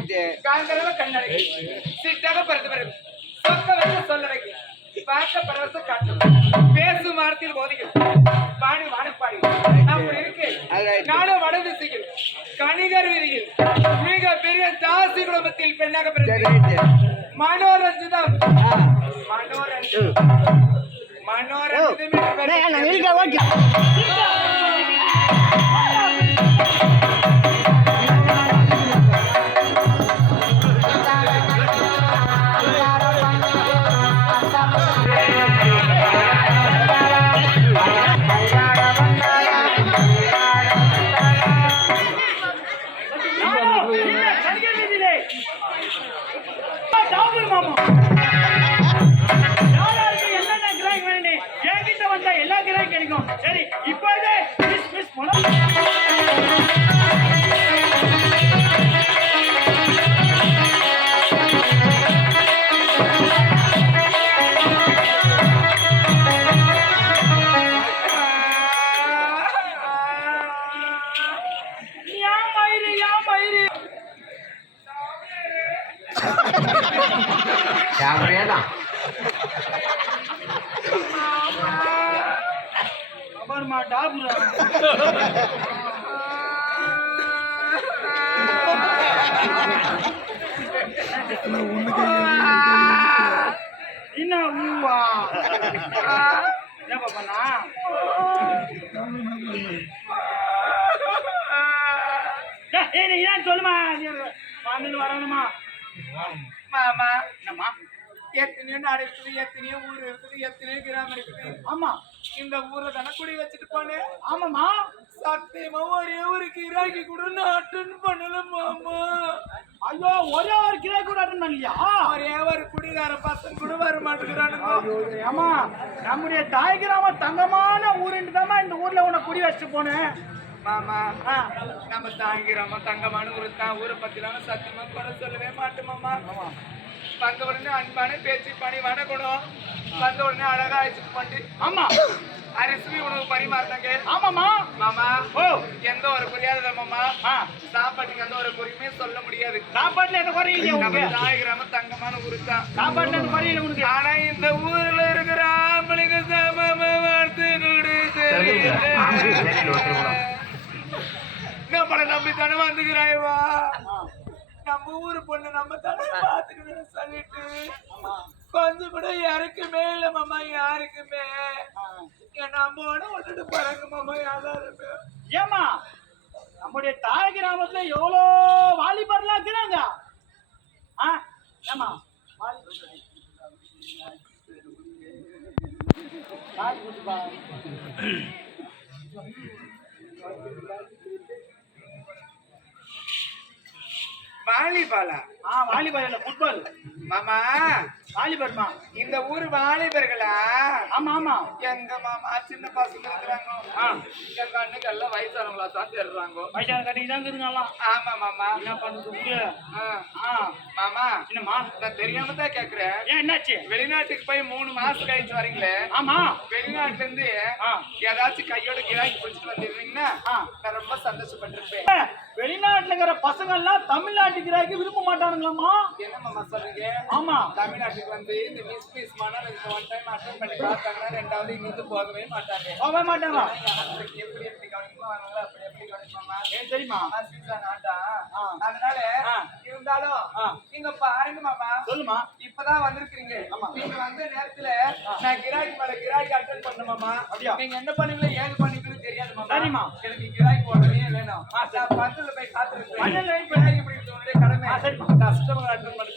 Right காந்தரவ கண்ணடை. சிட்டாக பிறந்து பிறகு சொக்க வைக்க சொல்ல வைக்க பார்க்க பரவச காட்டும். பேசும் வார்த்தையில் போதிகள் பாடி வானப்பாடி அப்படி இருக்கு. அது right. நானும் வட திசையில். கணிகர் விதியில். மிக பெரிய தாசி குடும்பத்தில் பெண்ணாக ரைட்டு மனோரஞ்சிதம். ஆ மனோரஞ்சிதம். மனோரஞ்சிதம். கேமரேதான் அப்புறமா டாபுரா என்ன ஊவா என்ன பாப்பா ஏய் நீ ஏன் சொல்லுமா நீ வந்து வரணுமா மாமா என்னம்மா எத்தனையோ நாடு இருக்குது எத்தனையோ ஊர் இருக்குது எத்தனையோ கிராமம் இருக்குது. ஆமா இந்த ஊர்ல தானே குடி வச்சுட்டு போனேன் ஆமாம்மா. சத்தியமா ஒரே ஒரு கிராக்கி கூட நான் அட்டன் பண்ணல மாமா ஐயோ ஒரே ஒரு கிலோ கூட அட்டன் பண்ணலையா? ஒரே ஒரு குடிகார பசங்க கூட வர மாட்டேங்கிறானுங்க. ஆமா நம்முடைய தாய் கிராமம் தங்கமான ஊருன்னு தான் இந்த ஊர்ல உன்னை குடி வச்சுட்டு போனேன். மாமா ஆ, நம்ம தாங்கிறோமா தங்கமான ஊரு தான் ஊரை பத்திலாம் சத்தியமா கூட சொல்லவே மாட்டோம் மாமா. வந்த உடனே அன்பான பேச்சு பணி வணக்கணும். வந்த உடனே அழகா அழைச்சிட்டு பண்ணி ஆமா. அரிசி உணவு பரிமாறினாங்க ஆமாம்மா. மாமா ஓ. எந்த ஒரு குறையாத மாமா. சாப்பாட்டுக்கு எந்த ஒரு குறையுமே சொல்ல முடியாது. சாப்பாட்டுல எந்த குறையும் தாய்கிராம தங்கமான ஊரு தான் சாப்பாட்டுல எந்த குறையும் இல்லை உனக்கு? ஆனா இந்த ஊர்ல இருக்கிற ஆம்பளைங்க சமமா வார்த்தை நம்மள நம்பி தானே வந்துக்கிறாயவா நம்ம ஊரு பொண்ணு நம்ம தானே பாத்துக்கணும்னு சொல்லிட்டு கொஞ்சம் கூட யாருக்குமே இல்ல மாமா யாருக்குமே. என் நம்மோட விட்டுட்டு போறாங்க மாமா யாராருமே ஏமா நம்முடைய தாய் கிராமத்துல எவ்வளோ வாலிபர்லாம் இருக்கிறாங்க? ஆ ஏமா வாலிபாலா? ஆ வாலிபால் இல்ல ஃபுட்பால் மாமா வாலிபர்மா. இந்த ஊர் வாலிபர்களா? ஆமா ஆமா. எங்க மாமா சின்ன பசங்க இருக்கிறாங்க. ஆ. எங்க அண்ணுக்கு எல்லாம் வயசானவங்களா தான் தேடுறாங்க. வயசான கட்டிக்கு தான் இருக்குங்கலாம் ஆமா மாமா. என்ன ஆ. மாமா என்னம்மா? நான் தெரியாம தான் கேக்குறேன். ஏன் என்னாச்சு? வெளிநாட்டுக்கு போய் மூணு மாசம் கழிச்சு வரீங்களே? ஆமா. வெளிநாட்டுல இருந்து ஏதாச்சும் கையோட கிராக்கி பிடிச்சிட்டு வந்துருந்தீங்கன்னா நான் ரொம்ப சந்தோஷப்பட்டிருப்பேன். வெளிநாட்டுல இருக்கிற பசங்க எல்லாம் தமிழ்நாட்டுக்கு இறாக்கி விரும்ப மாட்டானுங்களாம்மா? என்ன மாமா சொல்றீங்க? ஆமா. தமிழ்நாட்டுக்கு வந்து இந்த மிஸ் மிஸ் மனம் ஒன் டைம் அட்டன் பண்ணி பார்த்தாங்கன்னா ரெண்டாவது இங்கிருந்து போகவே மாட்டாங்க. போகவே மாட்டாங்க எப்படி எப்படி கவனிக்கணும் அவங்கள அப்படி எப்படி கவனிக்கணுமா ஏன் தெரியுமா. அதனால. இருந்தாலும். நீங்க பாருங்க மாமா சொல்லுமா இப்பதான் வந்திருக்கீங்க நீங்க வந்த நேரத்துல நான் கிராக்கி மேல கிராக்கி அட்டன் பண்ணுமாமா அப்படியா? நீங்க என்ன பண்ணுவீங்களோ ஏது பண்ணுவீங்கன்னு தெரியாது மாமா சரிம்மா. எனக்கு கிராக்கி உடனே வேணும். நான் பத்துல போய் காத்துருக்கேன் கடமை. கஸ்டமர் அட்டன் பண்ணி